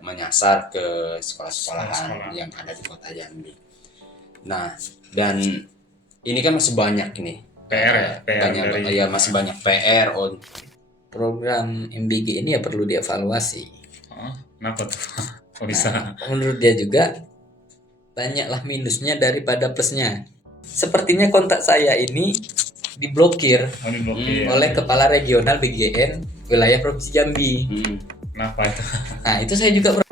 menyasar ke sekolah-sekolahan yang ada di Kota Jambi. Nah, dan ini kan masih banyak nih masih banyak PR. Program MBG ini ya perlu dievaluasi. Kenapa tuh? Kok bisa? Menurut dia juga banyaklah minusnya daripada plusnya. Sepertinya kontak saya ini diblokir oleh Kepala Regional BGN wilayah Provinsi Jambi. Kenapa itu? Nah, itu saya juga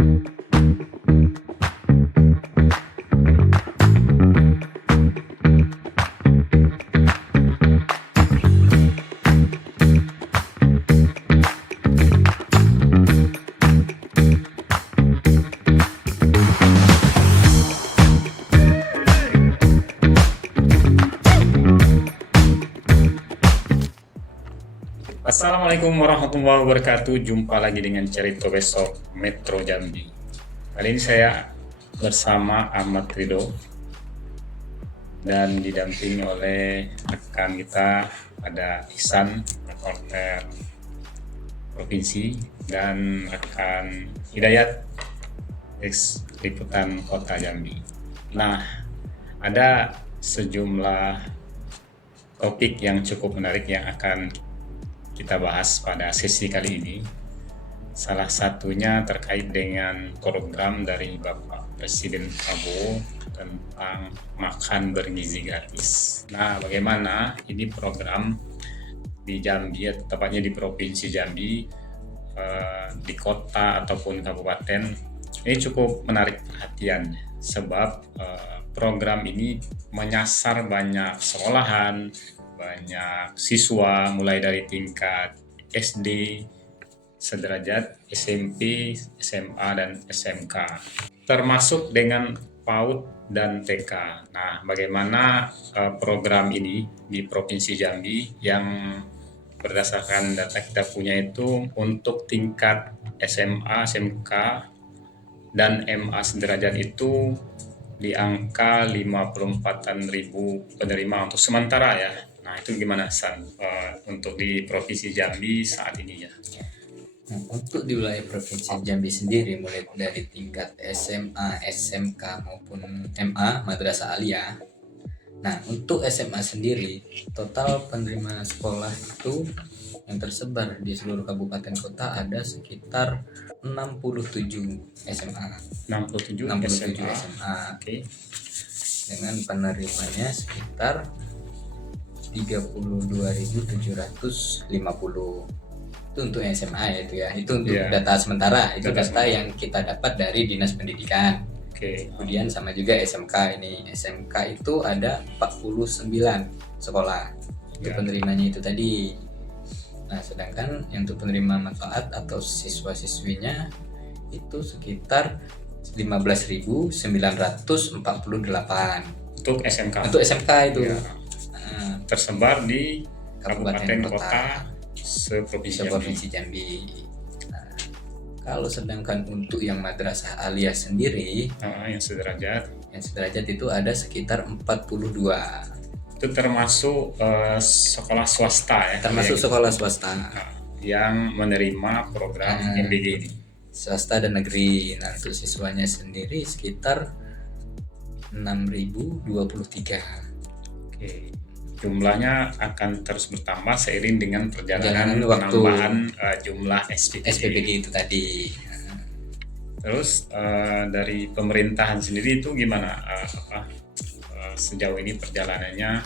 Assalamualaikum warahmatullahi wabarakatuh. Jumpa lagi dengan Cerita Besok Metro Jambi. Kali ini saya bersama Ahmad Ridho dan didampingi oleh rekan kita, ada Ihsan, reporter provinsi, dan rekan Hidayat, ex liputan Kota Jambi. Nah, ada sejumlah topik yang cukup menarik yang akan kita bahas pada sesi kali ini. Salah satunya terkait dengan program dari Bapak Presiden Prabowo tentang makan bergizi gratis. Nah, bagaimana ini program di Jambi, tepatnya di Provinsi Jambi, di kota ataupun kabupaten, ini cukup menarik perhatian sebab program ini menyasar banyak sekolahan, banyak siswa mulai dari tingkat SD, sederajat SMP, SMA, dan SMK, termasuk dengan PAUD dan TK. Nah, bagaimana program ini di Provinsi Jambi yang berdasarkan data kita punya itu untuk tingkat SMA, SMK, dan MA sederajat itu di angka 54.000 penerima untuk sementara ya. Nah, itu gimana San untuk di Provinsi Jambi saat ini ya? Nah, untuk di wilayah Provinsi Jambi sendiri mulai dari tingkat SMA, SMK maupun MA Madrasah Aliyah. Nah, untuk SMA sendiri total penerima sekolah itu yang tersebar di seluruh kabupaten kota ada sekitar 67 SMA. 67 SMA. Oke. Dengan penerimanya sekitar 32.750. Itu untuk SMA ya, itu untuk data sementara, itu data yang kita dapat dari Dinas Pendidikan. Kemudian sama juga SMK ini. SMK itu ada 49 sekolah untuk penerimanya itu tadi. Nah, sedangkan yang untuk penerima manfaat atau siswa-siswinya itu sekitar 15.948 untuk SMK. Untuk SMK itu tersebar di kabupaten kota seprovinsi Jambi. Nah, kalau sedangkan untuk yang Madrasah Aliyah sendiri, yang sederajat itu ada sekitar 42. Itu termasuk sekolah swasta ya? Termasuk sekolah swasta yang menerima program MBG ini. Swasta dan negeri. Nah, untuk siswanya sendiri sekitar 6.023. Oke. Jumlahnya akan terus bertambah seiring dengan perjalanan penambahan jumlah SPPG itu tadi. Terus dari pemerintahan sendiri itu gimana? Sejauh ini perjalanannya,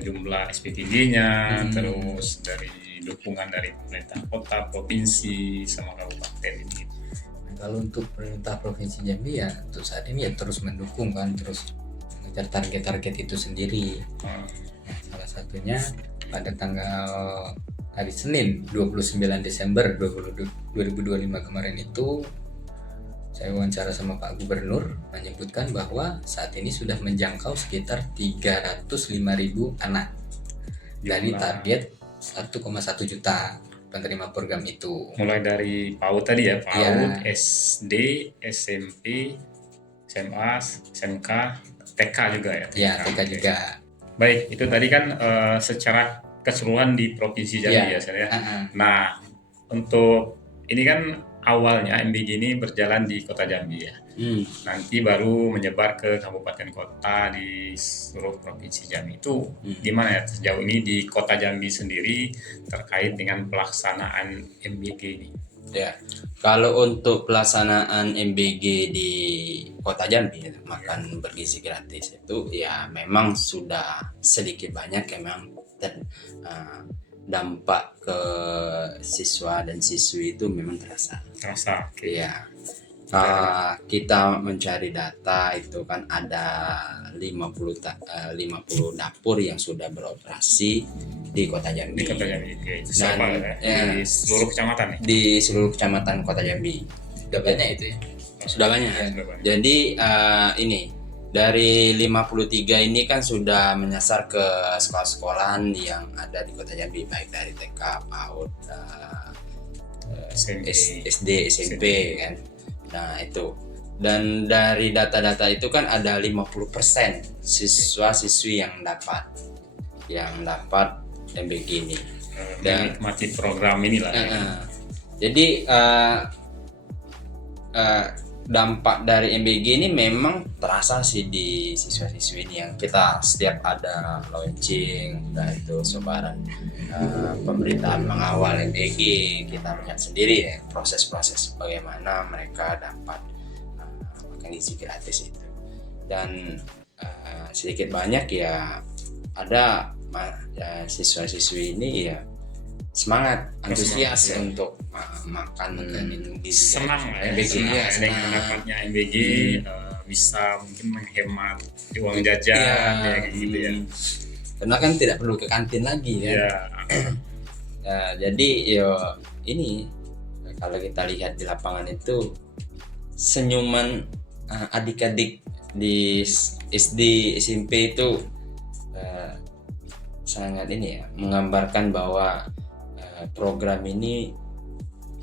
jumlah SPPG-nya, terus dari dukungan dari pemerintah kota, provinsi, sama kabupaten ini. Nah, kalau untuk pemerintah Provinsi Jambi ya untuk saat ini ya terus mendukung kan, terus mengejar target-target itu sendiri. Nah, salah satunya pada tanggal hari Senin 29 Desember 2025 kemarin itu saya wawancara sama Pak Gubernur menyebutkan bahwa saat ini sudah menjangkau sekitar 305.000 anak dari target 1,1 juta penerima program itu. Mulai dari PAUD tadi ya, PAUD, SD, SMP, SMA, SMK, TK juga ya? Iya, TK juga. Baik, itu tadi kan secara keseluruhan di Provinsi Jambi ya saya. Nah, untuk ini kan awalnya MBG ini berjalan di Kota Jambi ya. Nanti baru menyebar ke kabupaten kota di seluruh provinsi Jambi. Itu gimana ya sejauh ini di Kota Jambi sendiri terkait dengan pelaksanaan MBG ini? Ya, kalau untuk pelaksanaan MBG di Kota Jambi, makan bergizi gratis itu ya memang sudah sedikit banyak memang dampak ke siswa dan siswi itu memang terasa. Oke. Ya, kita mencari data itu kan ada 50 dapur yang sudah beroperasi di Kota Jambi. Di Kota Jambi. Dan, di seluruh kecamatan nih. Di seluruh kecamatan Kota Jambi. Sudah banyak itu ya. Sudah banyak. Jadi ini dari 53 ini kan sudah menyasar ke sekolah-sekolahan yang ada di Kota Jambi, baik dari TK, PAUD, SD, SMP kan. Nah, itu. Dan dari data-data itu kan ada 50% siswa-siswi yang dapat MBG ini. Dan menikmati program inilah. Jadi dampak dari MBG ini memang terasa sih di siswa-siswi ini, yang kita setiap ada launching, itu sebaran pemberitaan mengawal MBG, kita melihat sendiri ya proses-proses bagaimana mereka dapat makan gizi gratis itu. Dan sedikit banyak ya ada siswa-siswi ini ya semangat, antusias untuk makan gizi. Senang ya, MBG ya, dengan mendapatnya MBG bisa mungkin menghemat uang jajan ya, kayak gitu ya. Karena kan tidak perlu ke kantin lagi kan. Ya, jadi ini kalau kita lihat di lapangan itu senyuman adik-adik di SD SMP itu sangat ini ya, menggambarkan bahwa program ini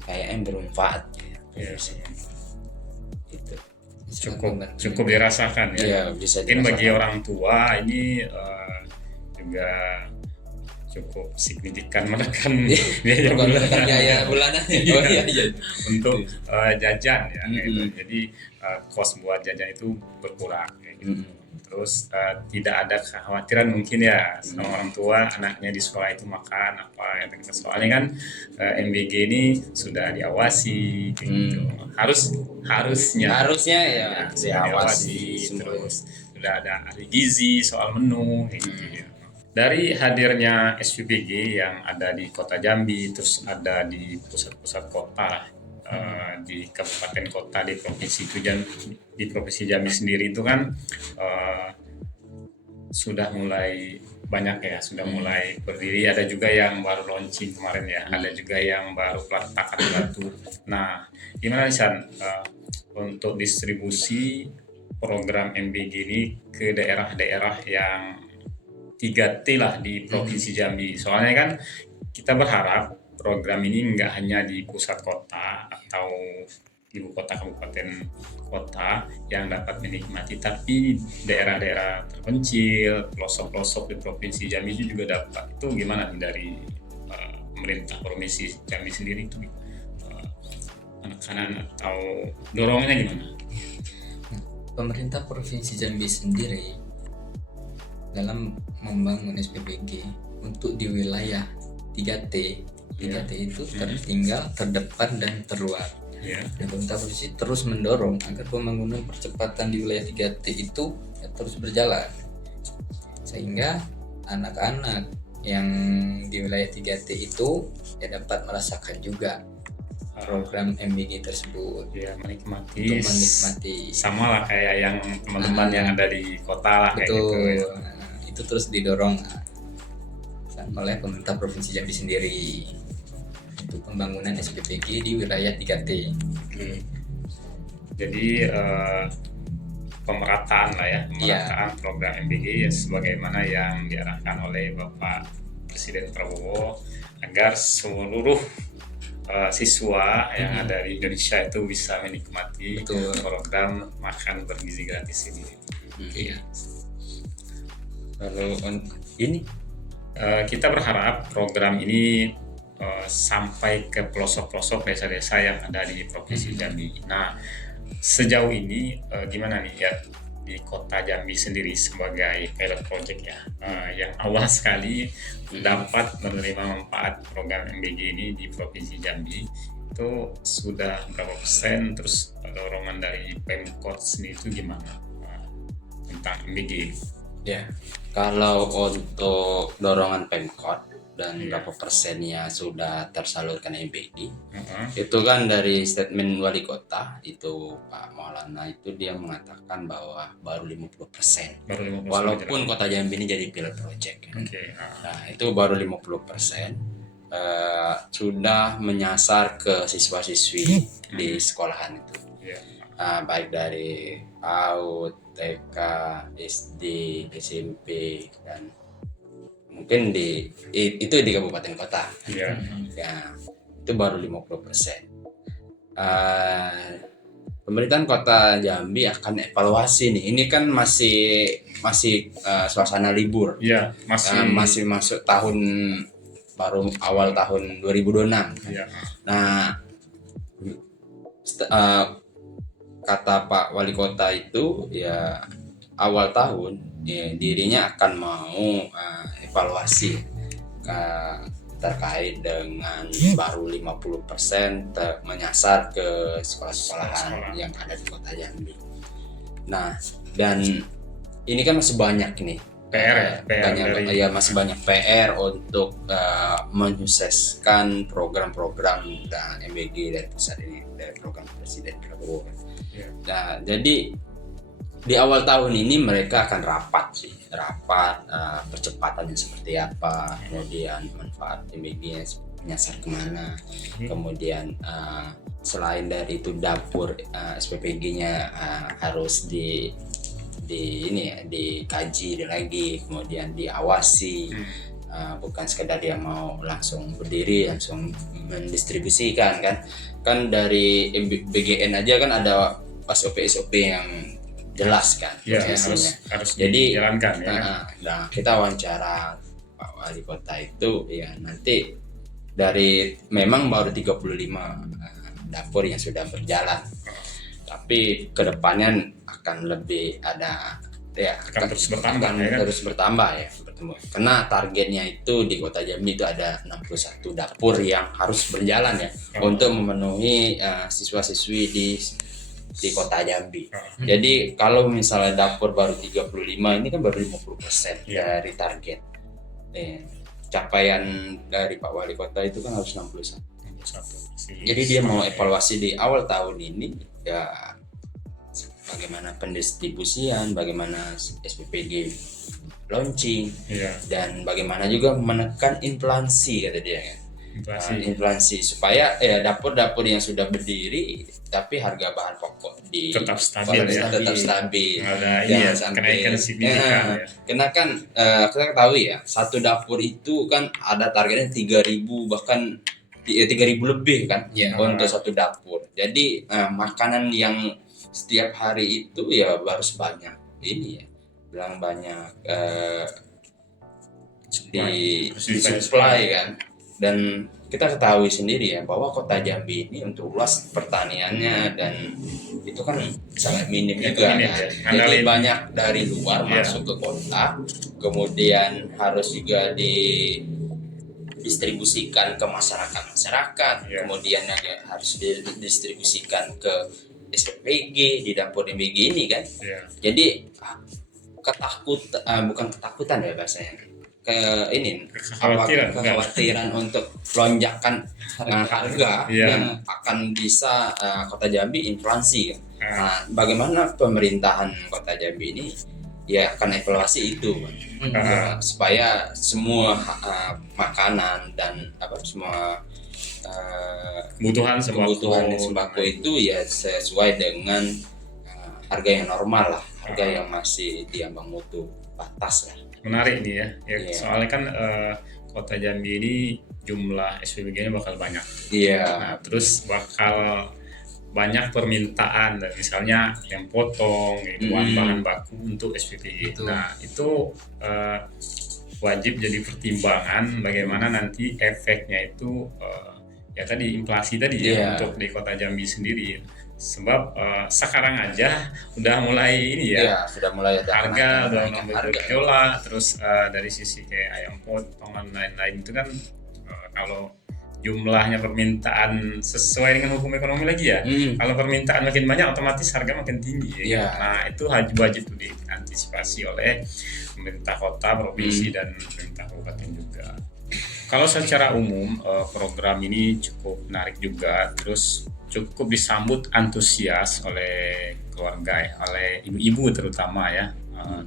kayaknya bermanfaat ya. Gitu. Cukup dirasakan ya. Iya, bisa mungkin dirasakan. bagi orang tua ini juga cukup signifikan menekan biaya bulanan. Untuk jajan ya gitu. Jadi kos buat jajan itu berkurang gitu. Terus tidak ada kekhawatiran mungkin ya sama orang tua anaknya di sekolah itu makan apa gitu. Soalnya kan MBG ini sudah diawasi gitu. Harusnya ya diawasi. Terus sudah ada ahli gizi soal menu gitu ya. Dari hadirnya SPBG yang ada di Kota Jambi, terus ada di pusat-pusat kota, di kabupaten kota di provinsi Jambi sendiri itu kan sudah mulai banyak ya, sudah mulai berdiri. Ada juga yang baru launching kemarin ya, ada juga yang baru peletakan batu. Nah, gimana San untuk distribusi program MBG ini ke daerah-daerah yang 3T lah di Provinsi Jambi. Soalnya kan kita berharap program ini nggak hanya di pusat kota atau ibu kota kabupaten kota yang dapat menikmati, tapi daerah-daerah terpencil, pelosok-pelosok di Provinsi Jambi itu juga dapat. Itu gimana dari pemerintah Provinsi Jambi sendiri itu penekanan atau dorongannya gimana? Pemerintah Provinsi Jambi sendiri dalam membangun SPBG untuk di wilayah 3T itu tertinggal, terdepan, dan terluar. Dan pemerintah provinsi terus mendorong agar pembangunan percepatan di wilayah 3T itu terus berjalan, sehingga anak-anak yang di wilayah 3T itu dapat merasakan juga program MBG tersebut. Menikmati sama lah kayak yang teman-teman yang ada di kota lah. Betul. Kayak gitu. Itu terus didorong oleh pemerintah Provinsi Jambi sendiri untuk pembangunan SPBG di wilayah 3T. Jadi pemerataan lah ya, pemerataan program MBG ya, sebagaimana yang diarahkan oleh Bapak Presiden Prabowo agar seluruh siswa yang ada di Indonesia itu bisa menikmati program makan bergizi gratis ini. Kalau ini kita berharap program ini sampai ke pelosok-pelosok desa-desa yang ada di Provinsi Jambi. Nah, sejauh ini gimana nih ya di Kota Jambi sendiri sebagai pilot project ya, yang awal sekali dapat menerima manfaat program MBG ini di Provinsi Jambi itu sudah berapa persen, terus dorongan dari Pemkot sendiri itu gimana tentang MBG? Ya, kalau untuk dorongan Pemkot dan Iya. berapa persennya sudah tersalurkan MBG, itu kan dari statement wali kota itu Pak Maulana itu dia mengatakan bahwa baru 50%. Baru 50% Walaupun aja. Kota Jambi ini jadi pilot project. Oke, Nah, itu baru 50%. Sudah menyasar ke siswa-siswi di sekolahan itu. iya. Baik dari PAUD, TK, SD, SMP, dan mungkin itu di kabupaten kota. Iya. Ya, itu baru 50%. Pemerintahan Kota Jambi akan evaluasi nih. Ini kan masih suasana libur. Iya, Masih masuk tahun baru awal tahun 2026. Iya. Nah, kata Pak Wali Kota itu ya awal tahun ya, dirinya akan mau evaluasi terkait dengan baru 50% menyasar ke sekolah-sekolahan yang ada di Kota Jambi. Nah, dan ini kan masih banyak nih masih banyak PR untuk menyukseskan program-program MBG dari pusat ini, dari program Presiden Prabowo. Yeah. Nah, jadi di awal tahun ini mereka akan rapat percepatannya seperti apa, kemudian manfaat MBG-nya menyasar kemana, kemudian selain dari itu dapur SPPG-nya harus dikaji lagi, kemudian diawasi, bukan sekedar dia mau langsung berdiri langsung mendistribusikan kan dari BGN aja kan ada SOP yang jelas kan ya, prosesnya. harus Jadi dijalankan ya. Nah, kita wawancara Pak Wali Kota itu ya nanti dari memang baru 35 dapur yang sudah berjalan, tapi kedepannya akan lebih ada ya Akan terus bertambah, ya kan? terus bertambah ya karena targetnya itu di Kota Jambi itu ada 61 dapur yang harus berjalan ya untuk memenuhi siswa-siswi di Kota Jambi. Jadi kalau misalnya dapur baru 35 ini kan baru 50% dari target. Capaian dari Pak Wali Kota itu kan harus 61. Jadi dia mau evaluasi di awal tahun ini ya bagaimana pendistribusian, bagaimana SPPG launching, dan bagaimana juga menekan inflasi kata dia kan. Inflasi supaya ya dapur-dapur yang sudah berdiri tapi harga bahan pokok tetap stabil tetap stabil. Ada kenaikan signifikan. Karena kan kita ketahui ya satu dapur itu kan ada targetnya 3.000 bahkan 3.000 lebih kan untuk satu dapur. Jadi makanan yang setiap hari itu ya harus banyak bilang banyak disuplai kan. Dan kita ketahui sendiri ya bahwa Kota Jambi ini untuk luas pertaniannya dan itu kan sangat minim juga kan. Jadi banyak dari luar masuk ke kota, kemudian harus juga didistribusikan ke masyarakat, kemudian harus didistribusikan ke SPPG di dapur MBG ini kan. Jadi bukan ketakutan ya bahasanya, kekhawatiran untuk lonjakan harga yang akan bisa Kota Jambi inflasi. Nah, bagaimana pemerintahan Kota Jambi ini ya akan evaluasi itu supaya semua makanan dan semua kebutuhan sembako itu ya sesuai dengan harga yang normal lah, harga yang masih di ambang mutu batas lah. Menarik nih ya. Soalnya kan Kota Jambi ini jumlah SPPG-nya bakal banyak. Nah, terus bakal banyak permintaan dan misalnya yang potong, bahan baku untuk SPPG. Nah, itu wajib jadi pertimbangan bagaimana nanti efeknya itu ya tadi inflasi tadi ya untuk di Kota Jambi sendiri. Sebab sekarang aja udah mulai ini ya, sudah mulai ada harga udah kenaikan bergejolak, terus dari sisi kayak ayam potong dan lain-lain itu kan kalau jumlahnya permintaan sesuai dengan hukum ekonomi lagi ya. Kalau permintaan makin banyak otomatis harga makin tinggi ya. Nah itu wajib diantisipasi oleh pemerintah kota, provinsi dan pemerintah kabupaten juga. Kalau secara umum program ini cukup menarik juga, terus cukup disambut antusias oleh keluarga ya, oleh ibu-ibu terutama ya,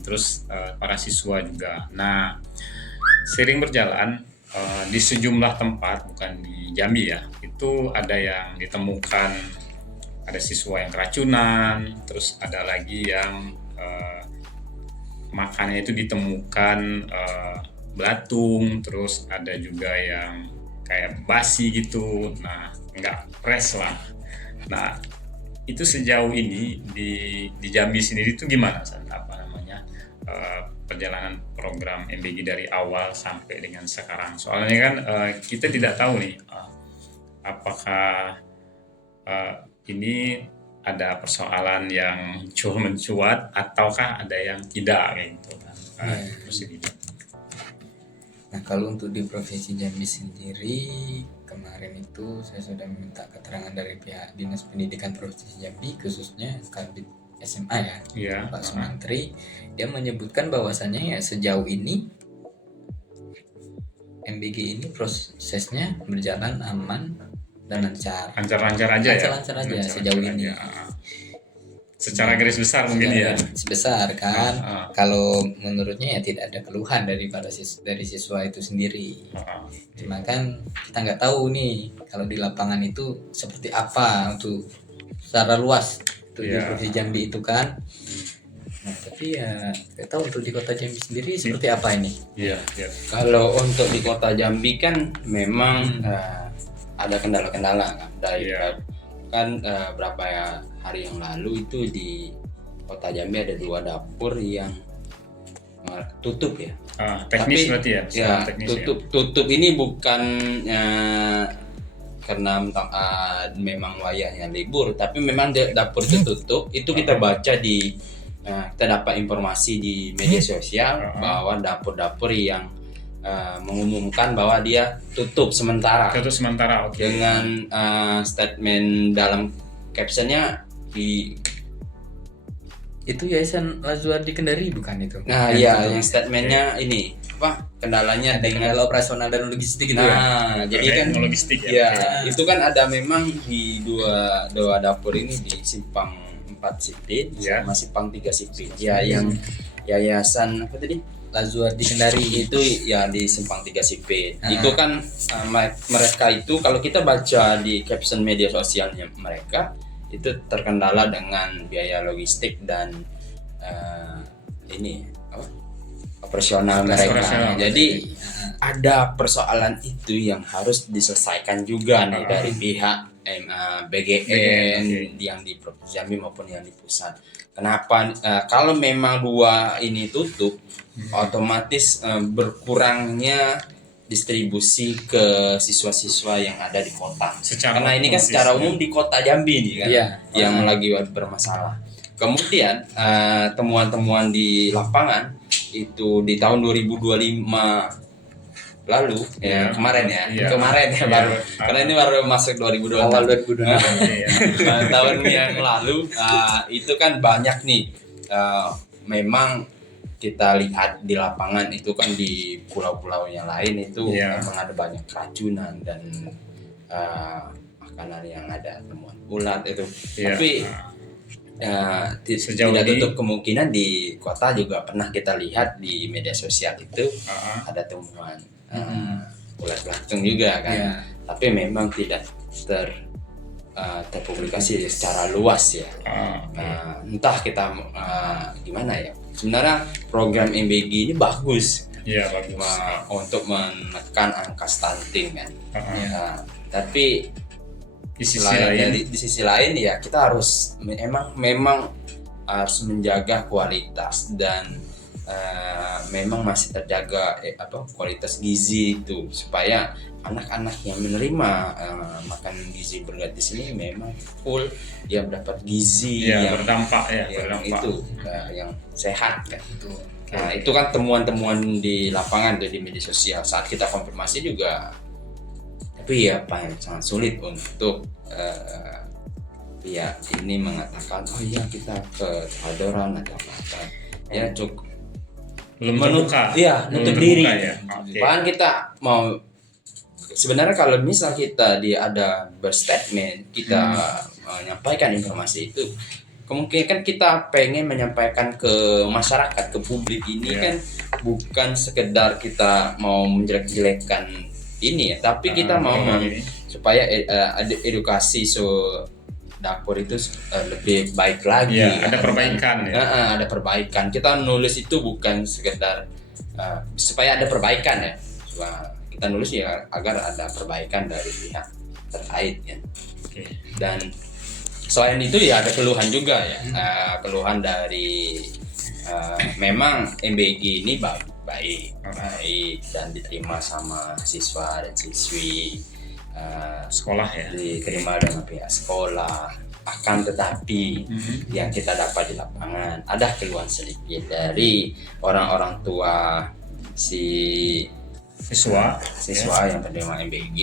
terus para siswa juga. Nah sering berjalan di sejumlah tempat, bukan di Jambi ya, itu ada yang ditemukan ada siswa yang keracunan, terus ada lagi yang makannya itu ditemukan belatung, terus ada juga yang kayak basi gitu, nah nggak fresh lah. Nah itu sejauh ini di Jambi sendiri itu gimana perjalanan program MBG dari awal sampai dengan sekarang? Soalnya kan kita tidak tahu nih apakah ini ada persoalan yang mencuat ataukah ada yang tidak kayak gitu kan. Nah kalau untuk di Provinsi Jambi sendiri, kemarin itu saya sudah meminta keterangan dari pihak Dinas Pendidikan Provinsi Jambi, khususnya Kabid SMA ya, Pak Sumantri. Dia menyebutkan bahwasannya ya sejauh ini MBG ini prosesnya berjalan aman dan lancar aja sejauh ini. Secara garis besar mungkin ya. Sebesar kan. Kalau menurutnya ya tidak ada keluhan dari siswa itu sendiri. Cuma kan kita nggak tahu nih kalau di lapangan itu seperti apa untuk secara luas di Provinsi Jambi itu kan. Nah, tapi ya nggak tahu untuk di Kota Jambi sendiri seperti apa ini. Kalau untuk di Kota Jambi kan memang ada kendala-kendala kan dari kan berapa hari yang lalu itu di Kota Jambi ada 2 dapur yang tutup ya. Teknis tapi, berarti ya. Tutup ini bukan karena memang wayahnya libur, tapi memang dapur itu tutup. Itu kita baca kita dapat informasi di media sosial bahwa dapur-dapur yang mengumumkan bahwa dia tutup sementara. Dengan statement dalam captionnya itu Yayasan Lazuardi Kendari bukan itu? Nah iya, yang statementnya ini kendalanya dengan operasional dan logistik gitu jadi kan logistik itu kan ada memang di dua dapur ini di Simpang 4 Sipit sama Simpang 3 Sipit yang Yayasan apa tadi Lazuardi Kendari itu ya di Simpang 3 Sipit. Itu kan mereka itu kalau kita baca di caption media sosialnya mereka itu terkendala dengan biaya logistik dan operasional mereka. Jadi ada persoalan itu yang harus diselesaikan juga nih dari pihak BGN yang di Provinsi Jambi maupun yang di pusat. Kenapa kalau memang 2 ini tutup otomatis berkurangnya distribusi ke siswa-siswa yang ada di kota. Karena ini kan secara umum di Kota Jambi nih kan yang lagi bermasalah. Kemudian temuan-temuan di lapangan itu di tahun 2025 lalu kemarin baru karena ini baru masuk 2026 awal 2026 tahun yang lalu itu kan banyak nih memang kita lihat di lapangan itu kan di pulau-pulau yang lain itu memang ada banyak keracunan dan makanan yang ada temuan ulat itu tapi tidak tutup kemungkinan di kota juga pernah kita lihat di media sosial itu ada temuan ulat belatung juga kan tapi memang tidak terpublikasi secara luas ya. Entah kita gimana ya sebenarnya program MBG ini bagus untuk menekan angka stunting kan tapi di sisi lain ya kita harus memang harus menjaga kualitas dan memang masih terjaga kualitas gizi itu, supaya anak-anak yang menerima makanan gizi bergratis ini memang full dia mendapat gizi Ya, yang berdampak ya, yang berdampak. itu yang sehat kan. Itu Nah, itu kan temuan-temuan di lapangan tuh, di media sosial saat kita konfirmasi juga. Tapi ya apa yang sangat sulit untuk pihak ini mengatakan oh iya kita kedodoran atau apa. Ya cukup Belum Menut- terbuka. iya, Belum nutup terbuka diri. ya. Oke. Bahkan kita mau sebenarnya kalau misal kita ada berstatement, kita menyampaikan informasi itu, kemungkinan kan kita pengen menyampaikan ke masyarakat, ke publik ini Iya. kan bukan sekedar kita mau menjelek-jelekkan ini ya, tapi kita mau ini. supaya ada edukasi dapur itu lebih baik lagi. Iya, ada perbaikan ya. Ada perbaikan. Kita nulis itu bukan sekedar supaya ada perbaikan ya. Kita nulis ya agar ada perbaikan dari pihak terkait ya. Oke. Dan selain itu ya ada keluhan juga ya. Keluhan dari memang MBG ini baik dan diterima sama siswa dan siswi. Sekolah ya. Diterima dengan pihak sekolah, akan tetapi yang kita dapat di lapangan ada keluhan sedikit dari orang-orang tua Siswa. yang penerima MBG.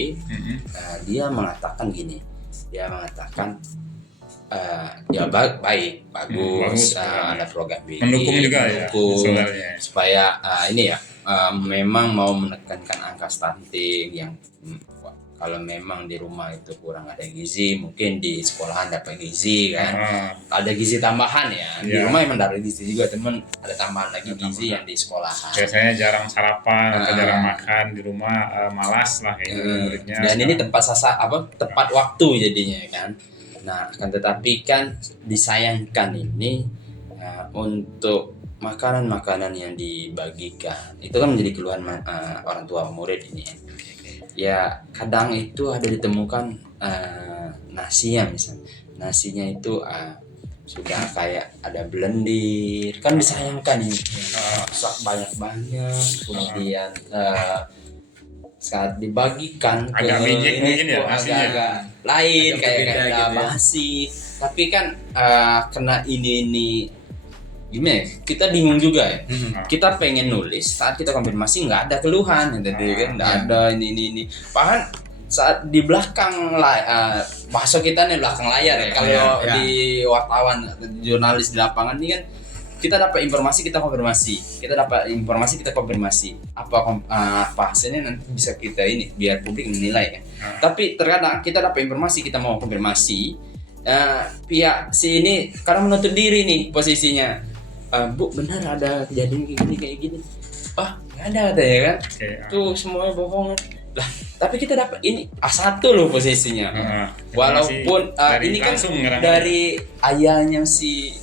Dia mengatakan gini, ya baik bagus, ada program BG, Mendukung juga ya sebenarnya. supaya ini ya memang mau menekankan angka stunting yang kalau memang di rumah itu kurang ada gizi, mungkin di sekolahan dapat gizi kan. Ada gizi tambahan ya. Di Iya. rumah emang ada gizi juga, teman ada tambahan lagi gizi yang di sekolahan. Biasanya jarang sarapan atau jarang makan di rumah, malas lah kayaknya muridnya. Dan ini tepat waktu jadinya kan. Nah, akan tetapi kan disayangkan ini untuk makanan-makanan yang dibagikan itu kan menjadi keluhan orang tua murid ini. Ya kadang itu ada ditemukan nasinya misalnya, nasinya itu sudah kayak ada blendir, kan disayangkan ini banyak-banyak, kemudian saat dibagikan Agak mejek mungkin ya nasinya. agak lain, Agak kayak berbeda gitu ya. basi, tapi kan kena ini gimana ya? Kita bingung juga ya. Kita pengen nulis, saat kita konfirmasi nggak ada keluhan tadi kan, nggak ada ini. Bahkan saat di belakang bahasa kita nih belakang layar ya. Kalau ya. di wartawan, jurnalis di lapangan ini kan kita dapat informasi kita konfirmasi, apa hasilnya nanti bisa kita ini biar publik menilai kan. Tapi terkadang kita dapat informasi kita mau konfirmasi, pihak si ini karena menutup diri nih posisinya. Bu benar ada kejadian kayak gini. Nggak ada katanya kan. Tuh semuanya bohong lah. Tapi kita dapat ini A1 loh posisinya. Walaupun ini kan dari ayahnya si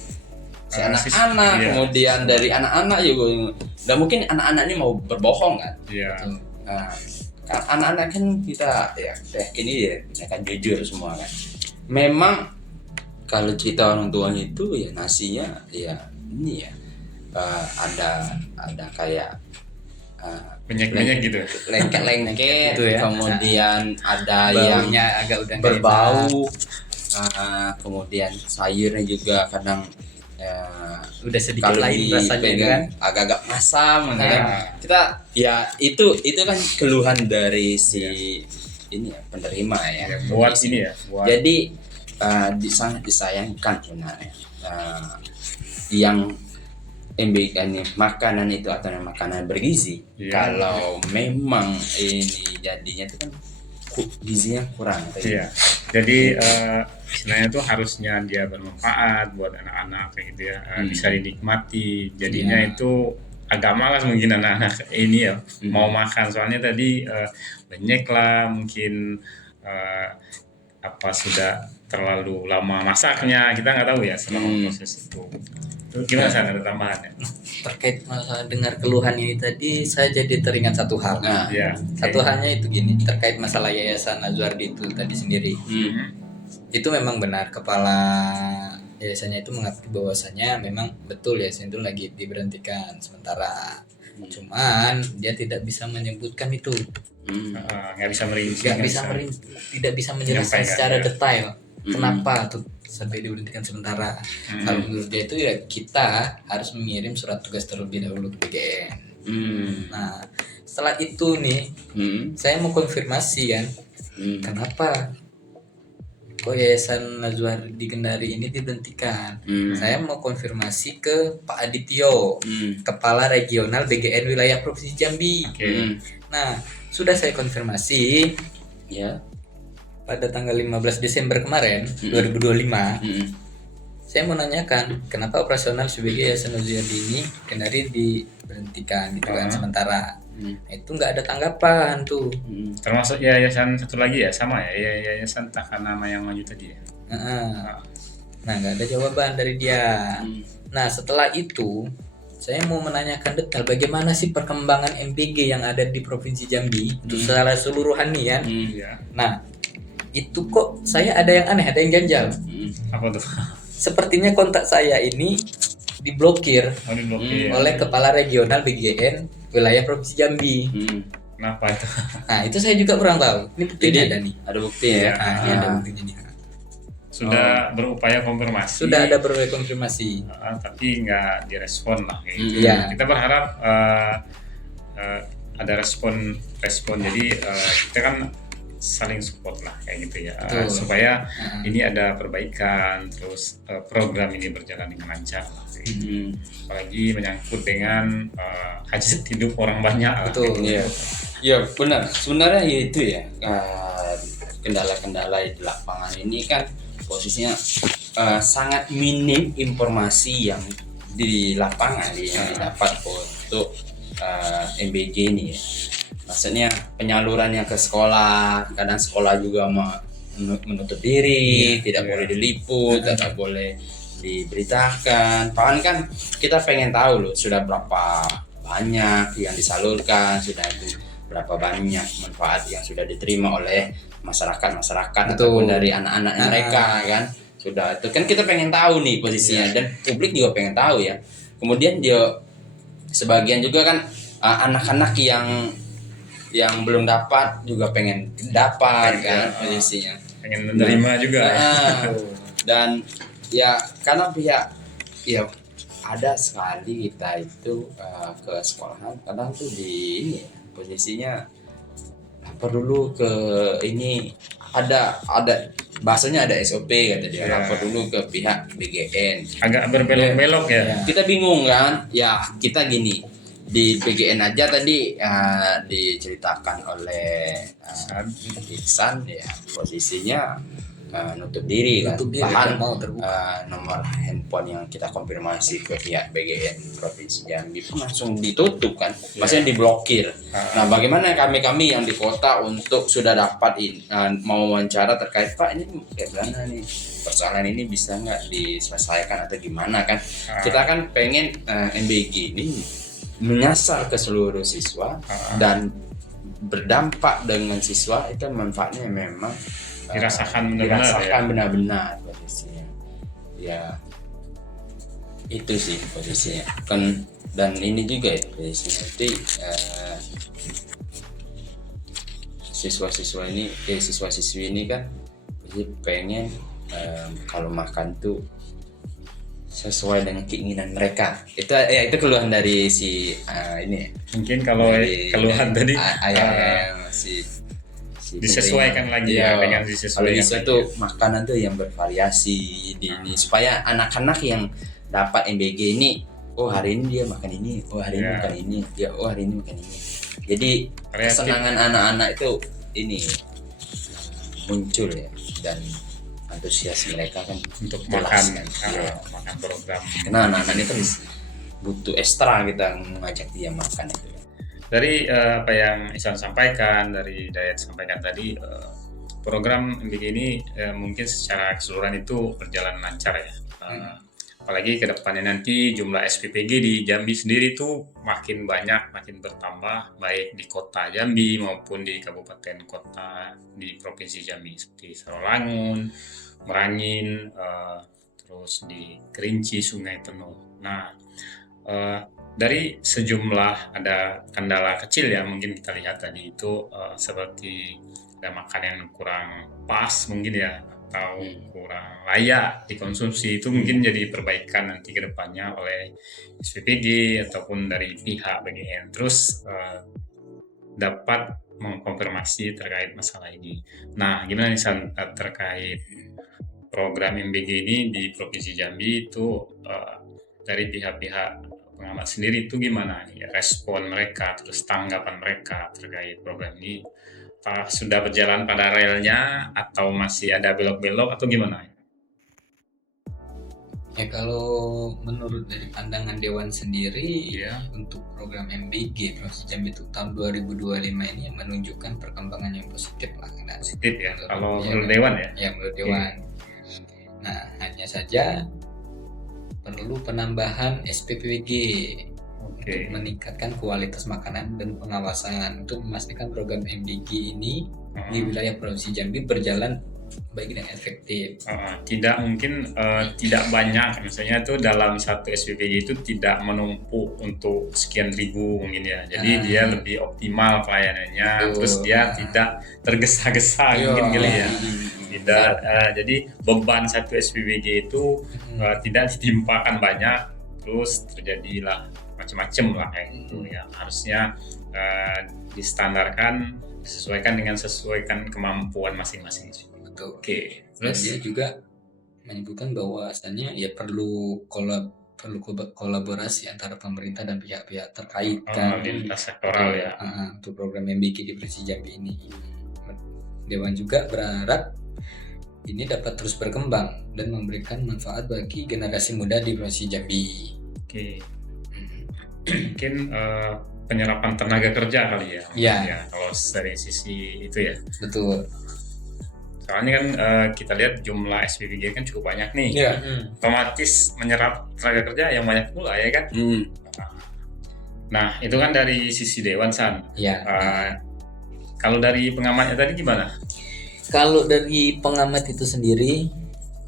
anak-anak, iya. Kemudian dari anak-anak juga. Nggak mungkin anak-anak ini mau berbohong kan. Iya. Kan anak-anak kan kita ya yakin ya akan jujur semua kan. Memang kalau cerita orang tuanya itu ya nasinya ya ini ya ada kayak Banyak gitu. lengket Gitu ya. kemudian ada yang baunya agak udah nggak berbau, kemudian sayurnya juga kadang udah sedikit kalau lain rasanya dipegang kan. agak-agak masam kan. Kita ya itu kan keluhan dari si ini ya penerima ya. Buat ini ya. Jadi sangat disayangkan sebenarnya yang MBG ini makanan itu atau makanan bergizi. Kalau memang ini jadinya itu kan gizinya kurang. Iya. Jadi istilahnya tuh harusnya dia bermanfaat buat anak-anak kayak gitu ya, bisa dinikmati. Jadinya itu agak malas mungkin anak-anak ini ya mau makan, soalnya tadi banyak lah mungkin sudah terlalu lama masaknya, kita nggak tahu ya selama proses itu. Gimana sana ada tambahannya? Terkait masalah dengar keluhan ini tadi, saya jadi teringat satu hal. Ya. Satu halnya itu gini, terkait masalah Yayasan Azwardi itu tadi sendiri. Itu memang benar, kepala yayasannya itu mengakui bahwasanya memang betul yayasan itu lagi diberhentikan sementara. Cuman dia tidak bisa menyebutkan itu, nggak bisa merinci, tidak bisa menjelaskan menyampaikan, secara ya. detail kenapa tuh sampai diberhentikan sementara. Kalau menurut dia itu ya kita harus mengirim surat tugas terlebih dahulu ke BGN. Nah setelah itu nih saya mau konfirmasi kan, kenapa kok Yayasan Nazwar di Kendari ini diberhentikan. Saya mau konfirmasi ke Pak Adityo, Kepala Regional BGN Wilayah Provinsi Jambi. Nah, sudah saya konfirmasi Ya. pada tanggal 15 Desember kemarin 2025. Saya mau nanyakan kenapa operasional SPBG Yayasan Nazwar ini Kendari diberhentikan gitu kan sementara. Nah, itu nggak ada tanggapan tuh. Termasuk yayasan satu lagi ya, sama ya, yayasan Takkan Nama yang maju tadi ya. Nah, nggak ada jawaban dari dia. Nah, setelah itu saya mau menanyakan detail bagaimana sih perkembangan MBG yang ada di Provinsi Jambi untuk secara keseluruhan nih kan. Nah, itu kok saya ada yang aneh, ada yang ganjal. Apa tuh? Sepertinya kontak saya ini diblokir oleh Kepala Regional BGN Wilayah Provinsi Jambi. Kenapa itu? Nah, itu saya juga kurang tahu. Ini buktinya ada nih. Ada bukti ya. Nah, ini ada buktinya nih. Sudah berupaya konfirmasi. Sudah ada berbagai konfirmasi. Tapi nggak direspon lah kayak gitu. Iya. Kita berharap ada respon. Jadi kita kan saling support lah kayak gitu ya, supaya ini ada perbaikan, terus program ini berjalan dengan lancar lah. Apalagi menyangkut dengan hajat hidup orang banyak. Betul. Iya. Ya benar. Sebenarnya itu ya, kendala-kendala di lapangan ini kan posisinya sangat minim informasi yang di lapangan yang didapat untuk MBG ini ya. Maksudnya penyalurannya ke sekolah, kadang sekolah juga menutup diri, tidak boleh diliput, tidak boleh diberitakan. Bahkan kan kita pengen tahu loh sudah berapa banyak yang disalurkan, sudah itu berapa banyak manfaat yang sudah diterima oleh masyarakat ataupun dari anak-anak mereka kan. Sudah itu kan kita pengen tahu nih posisinya dan publik juga pengen tahu ya. Kemudian dia sebagian juga kan anak-anak yang belum dapat juga pengen dapat kan posisinya. Pengen menerima juga. Dan ya karena pihak ya ada sekali kita itu ke sekolahan kadang tuh di ini posisinya lapor dulu ke ini ada bahasanya ada SOP kata dia, lapor dulu ke pihak BGN. Agak berbelok-belok ya. Kita bingung kan ya, kita gini di BGN aja tadi diceritakan oleh Iksan ya posisinya nutup diri kan, bahkan nomor handphone yang kita konfirmasi ke pihak BGN Provinsi Jambi pun langsung ditutup kan, maksudnya diblokir. Nah bagaimana kami yang di kota untuk sudah dapat mau wawancara terkait Pak ini kayak mana nih persoalan ini bisa nggak diselesaikan atau gimana kan, kita kan pengen MBG ini menyasar ke seluruh siswa dan berdampak dengan siswa itu manfaatnya memang dirasakan benar-benar posisinya ya, itu sih posisinya kan. Dan ini juga ya posisinya nanti siswa-siswi ini kan pengen kalau makan tuh sesuai dengan keinginan mereka. Itu keluhan dari si ini mungkin kalau keluhan tadi ayah si disesuaikan lagi ya dengan disesuaikan. Kalau bisa tuh makanan tuh yang bervariasi ini supaya anak-anak yang dapat MBG ini, oh hari ini dia makan ini, oh hari ini makan ini, ya oh hari ini makan ini. Jadi kesenangan anak-anak itu ini muncul ya, dan antusias mereka kan untuk makan kan. Makan program. Karena anak-anak ini kan butuh ekstra kita mengajak dia makan itu. Dari apa yang Isan sampaikan, dari Dayat sampaikan tadi, program MBG ini mungkin secara keseluruhan itu berjalan lancar ya. Apalagi ke depannya nanti jumlah SPPG di Jambi sendiri itu makin banyak, makin bertambah, baik di kota Jambi maupun di kabupaten kota di provinsi Jambi seperti Sarolangun, Merangin, terus di Kerinci, Sungai Penuh. Nah, dari sejumlah ada kendala kecil ya mungkin kita lihat tadi itu seperti ada makanan yang kurang pas mungkin ya, atau kurang layak dikonsumsi, itu mungkin jadi perbaikan nanti ke depannya oleh SPPG ataupun dari pihak BGN. Terus dapat mengkonfirmasi terkait masalah ini. Nah, gimana nih San terkait program MBG ini di Provinsi Jambi itu dari pihak-pihak pengamat sendiri itu gimana nih respon mereka, terus tanggapan mereka terkait program ini? Apakah sudah berjalan pada relnya atau masih ada belok-belok atau gimana? Ya kalau menurut dari pandangan Dewan sendiri Ya. untuk program MBG Provinsi Jambi itu tahun 2025 ini yang menunjukkan perkembangan yang positif lah. Nah, Positif ya, kalau ya, menurut Dewan ya. ya menurut Dewan. Nah, hanya saja perlu penambahan SPPG Oke. untuk meningkatkan kualitas makanan dan pengawasan untuk memastikan program MBG ini di wilayah Provinsi Jambi berjalan baik dan efektif. Tidak mungkin tidak banyak, misalnya itu dalam satu SPPG itu tidak menumpuk untuk sekian ribu mungkin ya, jadi dia lebih optimal pelayanannya. Betul. Terus dia tidak tergesa-gesa mungkin kali ya, tidak jadi beban satu SPPG itu tidak ditimpakan banyak, terus terjadilah macam-macam lah kayak gitu ya. Harusnya distandarkan, disesuaikan kemampuan masing-masing. Betul. Oke, Dan terus dia juga menyebutkan bahwasannya ya perlu kolaborasi antara pemerintah dan pihak-pihak terkait kan lintas sektoral ya. untuk program MBG di Provinsi Jambi ini. Dewan juga berharap ini dapat terus berkembang dan memberikan manfaat bagi generasi muda di Provinsi Jambi. Oke. Mungkin penyerapan tenaga kerja kali ya. Iya. Ya, kalau dari sisi itu ya. Betul. Soalnya kan kita lihat jumlah SPPG kan cukup banyak nih. Iya. Otomatis menyerap tenaga kerja yang banyak pula ya kan. Nah, itu kan dari sisi Dewan San. Ya. Kalau dari pengamatnya tadi gimana? Kalau dari pengamat itu sendiri,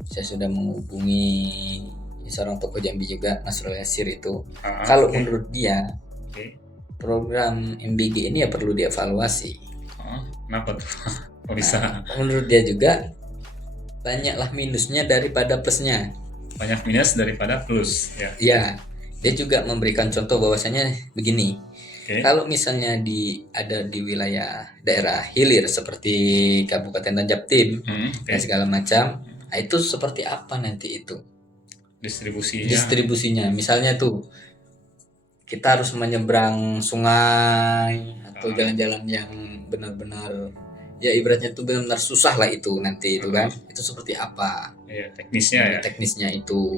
saya sudah menghubungi seorang tokoh Jambi juga, Mas Roy Yasir itu. Kalau menurut dia, program MBG ini ya perlu dievaluasi. Kenapa tuh? Kok bisa? Menurut dia juga banyaklah minusnya daripada plusnya. Banyak minus daripada plus ya. Ya, dia juga memberikan contoh bahwasanya begini. Kalau misalnya ada di wilayah daerah hilir seperti Kabupaten Tanjab Tim dan segala macam, nah itu seperti apa nanti itu distribusinya? Misalnya tuh kita harus menyeberang sungai atau jalan-jalan yang benar-benar ya ibaratnya tuh benar-benar susah lah itu nanti itu kan, itu seperti apa teknisnya itu.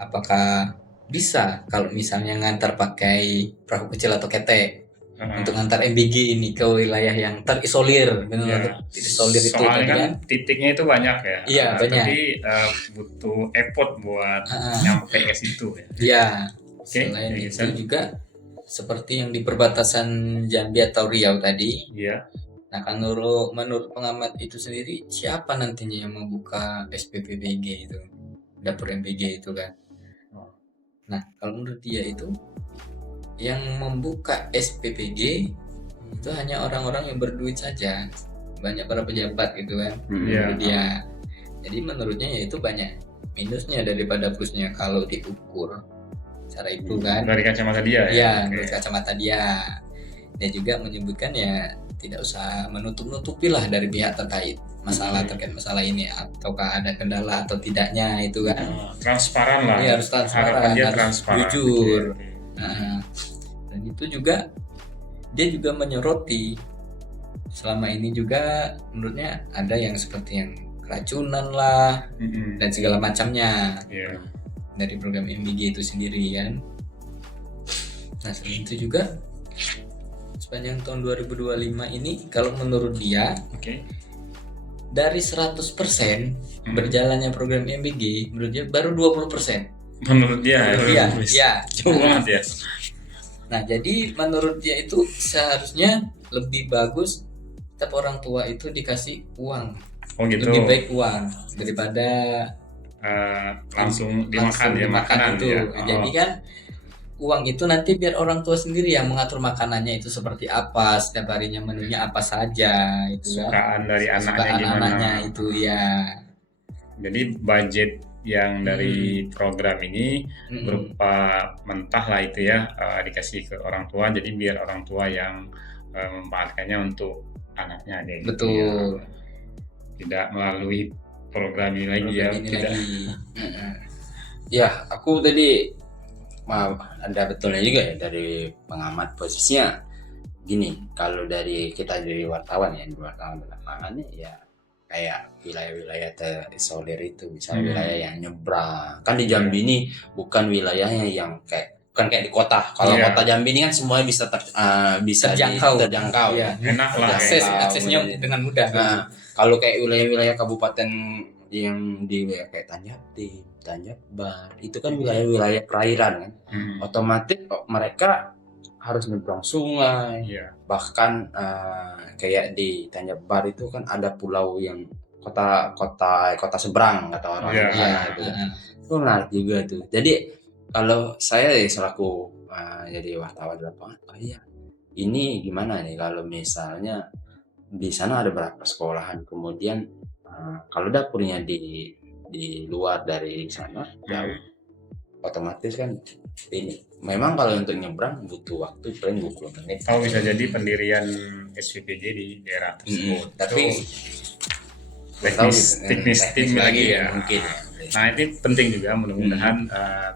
Apakah bisa kalau misalnya ngantar pakai perahu kecil atau ketek untuk ngantar MBG ini ke wilayah yang terisolir, benar-benar terisolir itu soalnya kan titiknya itu banyak ya. Iya, banyak. Tapi butuh effort buat nyampe ke situ ya. Iya. Selain itu juga seperti yang di perbatasan Jambi atau Riau tadi. Iya. Nah, kan menurut pengamat itu sendiri, siapa nantinya yang membuka SPPBG itu, dapur MBG itu kan? Nah, kalau menurut dia itu yang membuka SPPG itu hanya orang-orang yang berduit saja, banyak para pejabat gitu kan. Menurut dia. Jadi menurutnya ya itu banyak minusnya daripada plusnya kalau diukur cara itu kan. Dari kacamata dia ya. Iya, menurut kacamata dia. Dia juga menyebutkan ya tidak usah menutup-nutupi lah dari pihak terkait terkait masalah ini, ataukah ada kendala atau tidaknya itu kan. Transparan lah. Iya, harus transparan, harus transparan. jujur. Dan itu juga dia juga menyoroti selama ini juga menurutnya ada yang seperti yang keracunan lah dan segala macamnya dari program MBG itu sendiri kan. Nah, selain itu juga sepanjang tahun 2025 ini kalau menurut dia dari 100% berjalannya program MBG, menurut dia baru 20%. Menurut dia ya. Jauh banget ya. Nah, jadi menurut dia itu seharusnya lebih bagus setiap orang tua itu dikasih uang. Oh gitu. Lebih baik uang daripada langsung dimakan ya, dimakan makanan itu. ya. Jadi kan uang itu nanti biar orang tua sendiri yang mengatur makanannya itu seperti apa, setiap harinya menunya apa saja itu kan. Sukaan dari anaknya Kesukaan gimana. anaknya itu ya. Jadi budget yang dari program ini berupa mentah lah itu ya, dikasih ke orang tua, jadi biar orang tua yang memanfaatkannya untuk anaknya deh. Betul. Ya. Tidak melalui program ini lagi ya. Program ini Tidak. lagi. Ya, aku tadi ada betulnya juga ya dari pengamat, posisinya gini, kalau dari kita dari wartawan ya, di wartawan di lapangannya ya kayak wilayah-wilayah terisolir itu, misalnya wilayah yang nyebrang kan di Jambi ini, bukan wilayahnya yang bukan kayak di kota. Kalau Iya. kota Jambi ini kan semuanya bisa bisa terjangkau. Iya. Enak lah. Aksesnya dengan mudah. Nah, kalau kayak wilayah-wilayah kabupaten yang di wilayah kayak Tanjati, Tanjakbar, itu kan wilayah-wilayah perairan kan. Otomatis mereka harus nyebrang sungai. Iya. Bahkan kayak di Tanjakbar itu kan ada pulau yang kota seberang kata orang Iya. di sana itu. Itu menarik juga tuh. Jadi kalau saya selaku jadi wartawan di lapangan, oh iya, ini gimana nih kalau misalnya di sana ada berapa sekolahan, kemudian kalau dapurnya di luar dari sana jauh, otomatis kan ini memang kalau untuk nyebrang butuh waktu paling 20 menit. Atau bisa jadi pendirian SVPJ di daerah tersebut. Tapi teknis tim lagi ya. mungkin. Nah, ini penting juga, mudah-mudahan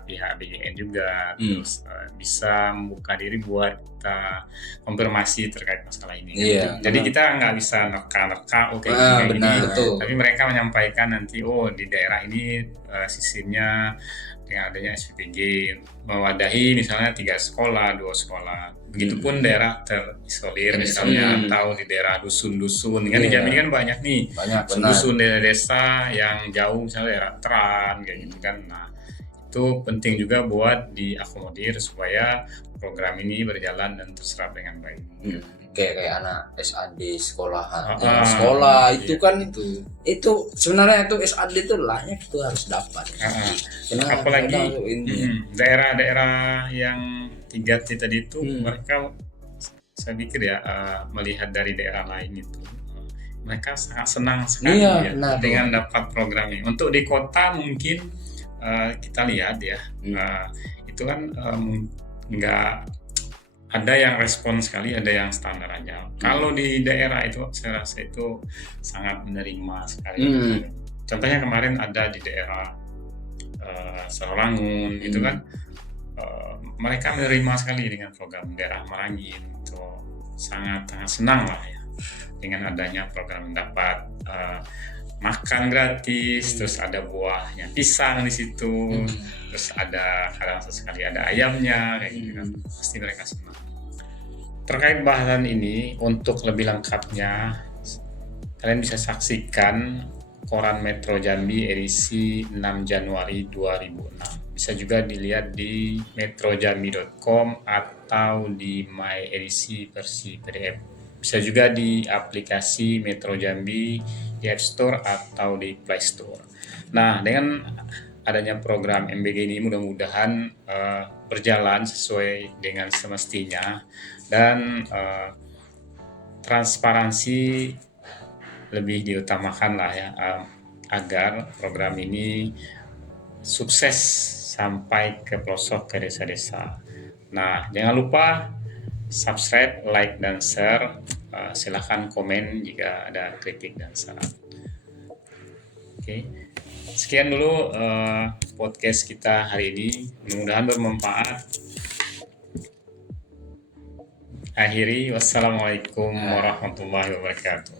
pihak BGN juga terus bisa membuka diri buat kita konfirmasi terkait masalah ini. Iya, Jadi benar. kita nggak bisa nerka-nerka kayak Benar, gini. betul. Tapi mereka menyampaikan nanti di daerah ini sistemnya dengan adanya SVPJ mewadahi misalnya 3 sekolah, 2 sekolah. Begitupun daerah terisolir misalnya, atau di daerah dusun-dusun. Kan di Iya. Jambi kan banyak nih. Banyak benar. Dusun desa yang jauh, misalnya daerah Teran kayak gitu kan. Nah, itu penting juga buat diakomodir supaya program ini berjalan dan terserap dengan baik. Kayak anak SAD sekolahan, Ah, sekolah iya. itu kan itu sebenarnya itu SAD itu layak itu harus dapat. Kenapa? Apalagi ini daerah-daerah yang 3T tadi itu mereka, saya pikir ya, melihat dari daerah lain itu mereka sangat senang sekali Iya, ya benar, dengan dapat program ini. Untuk di kota mungkin kita lihat ya, itu kan nggak ada yang respon sekali, ada yang standar aja. Kalau di daerah itu saya rasa itu sangat menerima sekali. Contohnya kemarin ada di daerah Sarolangun itu kan mereka menerima sekali dengan program daerah Merangin, itu sangat senang lah ya dengan adanya program, dapat makan gratis, terus ada buahnya pisang di situ, terus ada kadang sesekali ada ayamnya kayak gitu kan, pasti mereka senang. Terkait bahasan ini, untuk lebih lengkapnya kalian bisa saksikan koran Metro Jambi edisi 6 Januari 2006. Bisa juga dilihat di metrojambi.com atau di My Edisi versi PDF. Bisa juga di aplikasi Metro Jambi di App Store atau di Play Store. Nah, dengan adanya program MBG ini mudah-mudahan berjalan sesuai dengan semestinya, dan transparansi lebih diutamakan lah ya, agar program ini sukses sampai ke pelosok, ke desa-desa. Nah, jangan lupa subscribe, like, dan share. Silahkan komen jika ada kritik dan saran. Oke. Sekian dulu podcast kita hari ini. Mudah-mudahan bermanfaat. Akhiri, wassalamualaikum warahmatullahi wabarakatuh.